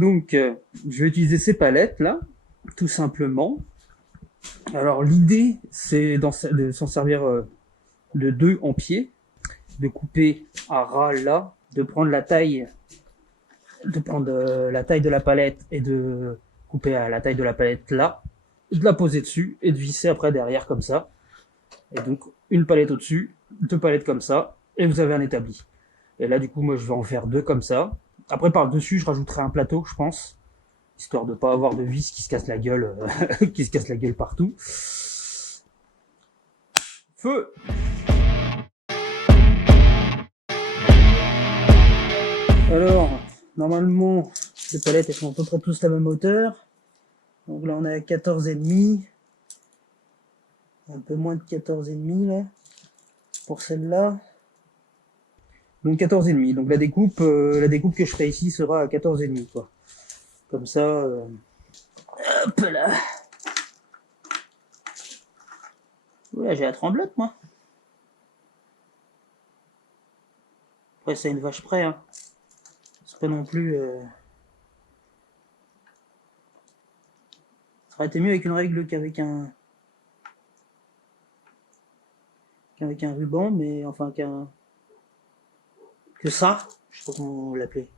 Donc, je vais utiliser ces palettes là, tout simplement. Alors l'idée, c'est de s'en servir de deux en pied, de couper à ras là, de prendre la taille, la taille de la palette et de couper à la taille de la palette là, de la poser dessus et de visser après derrière comme ça. Et donc une palette au-dessus, deux palettes comme ça, et vous avez un établi. Et là du coup moi je vais en faire deux comme ça. Après par dessus je rajouterai un plateau je pense, histoire de pas avoir de vis qui se casse la gueule, qui se casse la gueule partout. Feu! Alors, normalement, les palettes elles sont à peu près tous la même hauteur. Donc là on est à 14,5. Un peu moins de 14,5 là, pour celle-là. Donc 14,5. Donc la découpe que je ferai ici sera à 14,5 quoi. Comme ça, hop là. Oula, j'ai la tremblote moi. Après c'est une vache près, hein. C'est pas non plus. Ça aurait été mieux avec une règle qu'avec un ruban, mais enfin que ça, je sais pas comment l'appeler,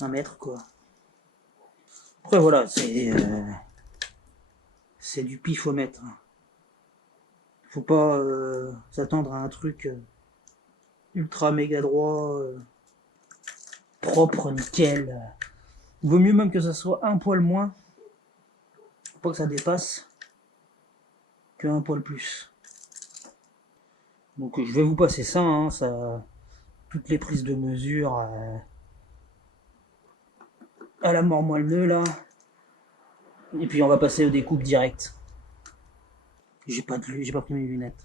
un mètre quoi. Après voilà, c'est du pifomètre. Faut pas s'attendre à un truc ultra méga droit, propre, nickel. Vaut mieux même que ça soit un poil moins, faut pas que ça dépasse, qu'un poil plus. Donc je vais vous passer ça, hein, toutes les prises de mesure à la mort moelleux là. Et puis on va passer aux découpes directes. J'ai pas pris mes lunettes.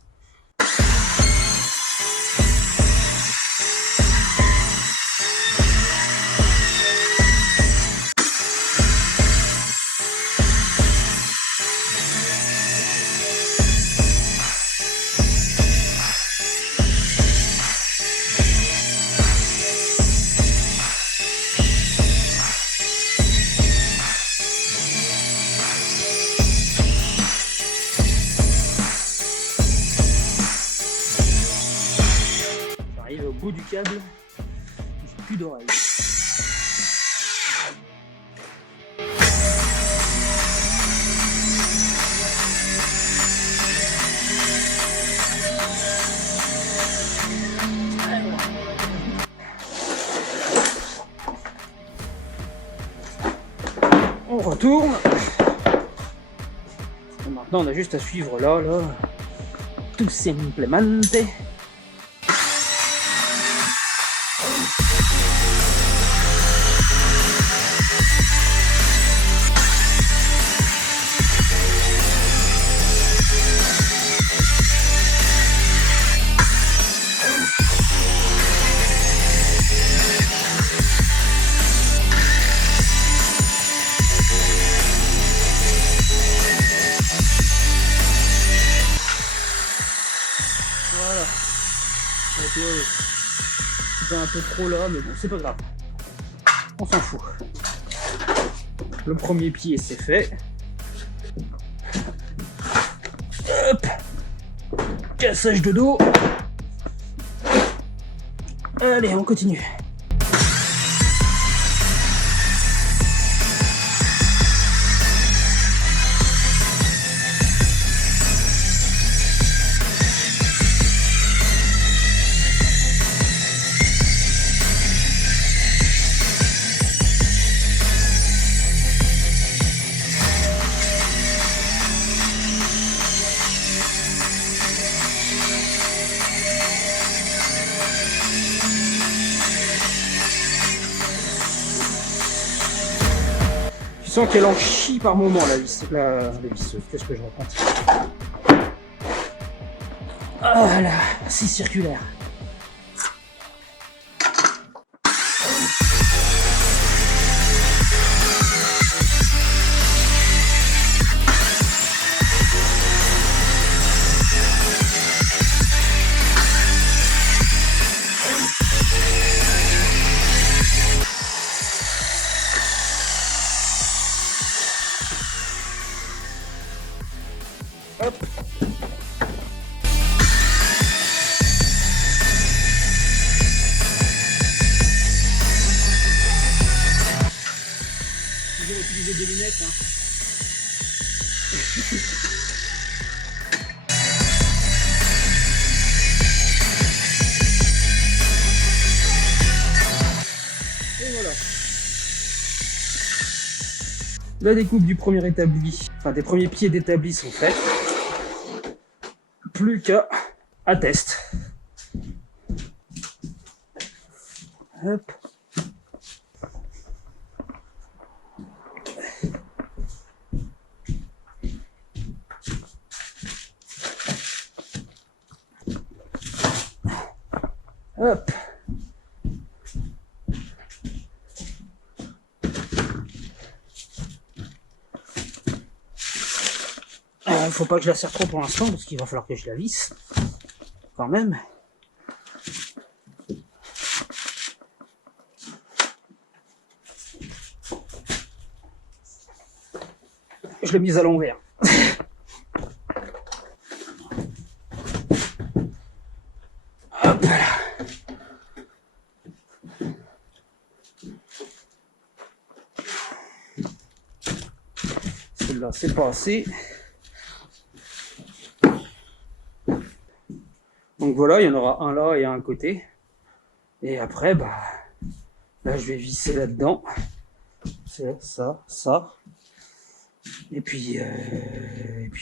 J'arrive au bout du câble, j'ai plus d'oreilles. On retourne. Et maintenant on a juste à suivre là, tout simplement. Voilà. C'est un peu trop là, mais bon, c'est pas grave. On s'en fout. Le premier pied, c'est fait. Hop. Cassage de dos. Allez, on continue. Je sens qu'elle en chie par moment la visseuse. Qu'est-ce que je raconte? Voilà, c'est circulaire. toujours utiliser des lunettes. Hein. Et voilà. La découpe du premier établi, enfin des premiers pieds d'établi sont faits. Plus qu'à test. Hop. Hop. Faut pas que je la serre trop pour l'instant parce qu'il va falloir que je la visse quand même. Je l'ai mise à l'envers. Hop là. Celle-là, c'est pas assez. Donc voilà, il y en aura un là et un côté. Et après, bah, là, je vais visser là-dedans. C'est ça, ça. Et puis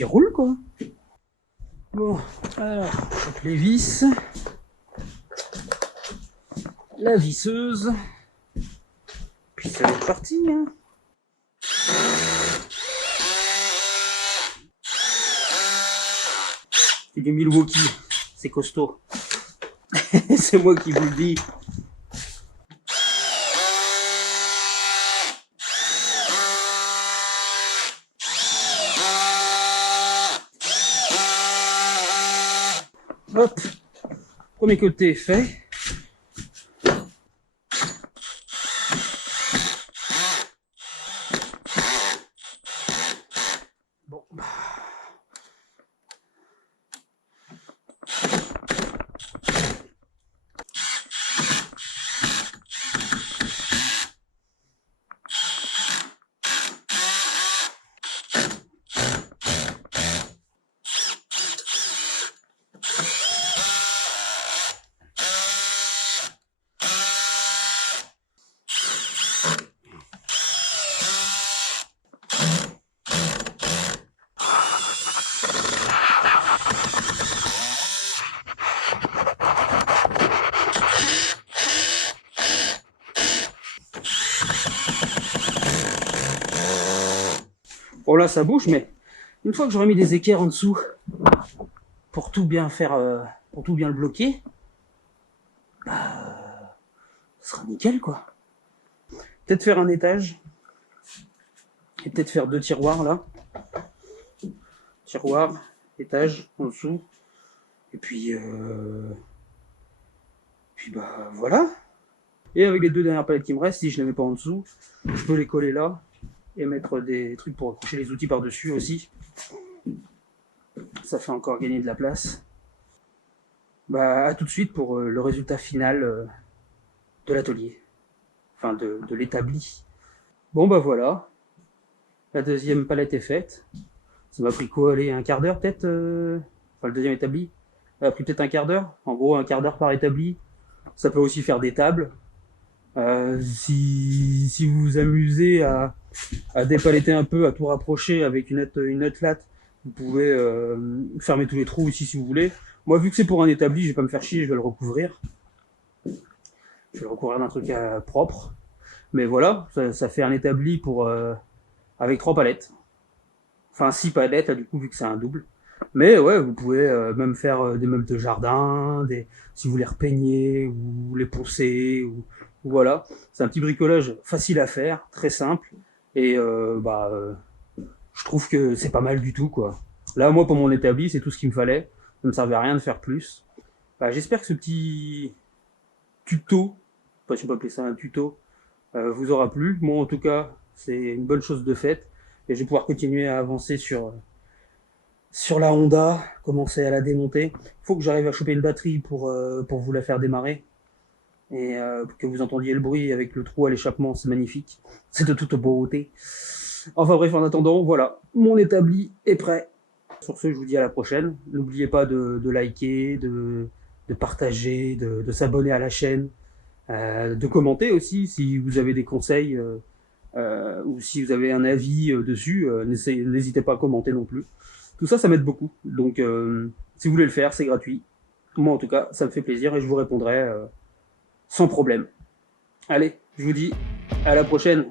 roule quoi. Bon, alors, donc les vis, la visseuse, puis ça va être parti. Hein. C'est du Milwaukee, c'est costaud. C'est moi qui vous le dis. Hop, premier côté fait. Bon. Bon là ça bouge, mais une fois que j'aurai mis des équerres en dessous pour tout bien faire, pour tout bien le bloquer, bah, ce sera nickel quoi. Peut-être faire un étage et peut-être faire 2 tiroirs là, tiroir, étage en dessous, et puis bah voilà. Et avec les 2 dernières palettes qui me restent, si je les mets pas en dessous, je peux les coller là et mettre des trucs pour accrocher les outils par-dessus aussi. Ça fait encore gagner de la place. Bah à tout de suite pour le résultat final de l'atelier. Enfin de l'établi. Bon bah voilà. La deuxième palette est faite. Ça m'a pris quoi, allez, un quart d'heure peut-être enfin le deuxième établi. Ça m'a pris peut-être un quart d'heure. En gros un quart d'heure par établi. Ça peut aussi faire des tables. Si vous vous amusez à dépaletter un peu, à tout rapprocher avec une autre latte, vous pouvez fermer tous les trous ici si vous voulez. Moi, vu que c'est pour un établi, je vais pas me faire chier, je vais le recouvrir. Je vais le recouvrir d'un truc propre. Mais voilà, ça fait un établi pour avec 3 palettes. Enfin 6 palettes, là, du coup, vu que c'est un double. Mais ouais, vous pouvez même faire des meubles de jardin, si vous les repeignez, ou les poncer, ou voilà. C'est un petit bricolage facile à faire, très simple. Et je trouve que c'est pas mal du tout, quoi. Là, moi, pour mon établi, c'est tout ce qu'il me fallait. Ça me servait à rien de faire plus. Bah, j'espère que ce petit tuto, je sais pas appeler ça un tuto, vous aura plu. Moi, en tout cas, c'est une bonne chose de faite. Et je vais pouvoir continuer à avancer sur la Honda, commencer à la démonter. Il faut que j'arrive à choper une batterie pour vous la faire démarrer. et que vous entendiez le bruit avec le trou à l'échappement, c'est magnifique. C'est de toute beauté. Enfin bref, en attendant, voilà, mon établi est prêt. Sur ce, je vous dis à la prochaine. N'oubliez pas de liker, de partager, de s'abonner à la chaîne, de commenter aussi si vous avez des conseils ou si vous avez un avis dessus. N'hésitez pas à commenter non plus. Tout ça, ça m'aide beaucoup. Donc, si vous voulez le faire, c'est gratuit. Moi, en tout cas, ça me fait plaisir et je vous répondrai sans problème. Allez, je vous dis à la prochaine.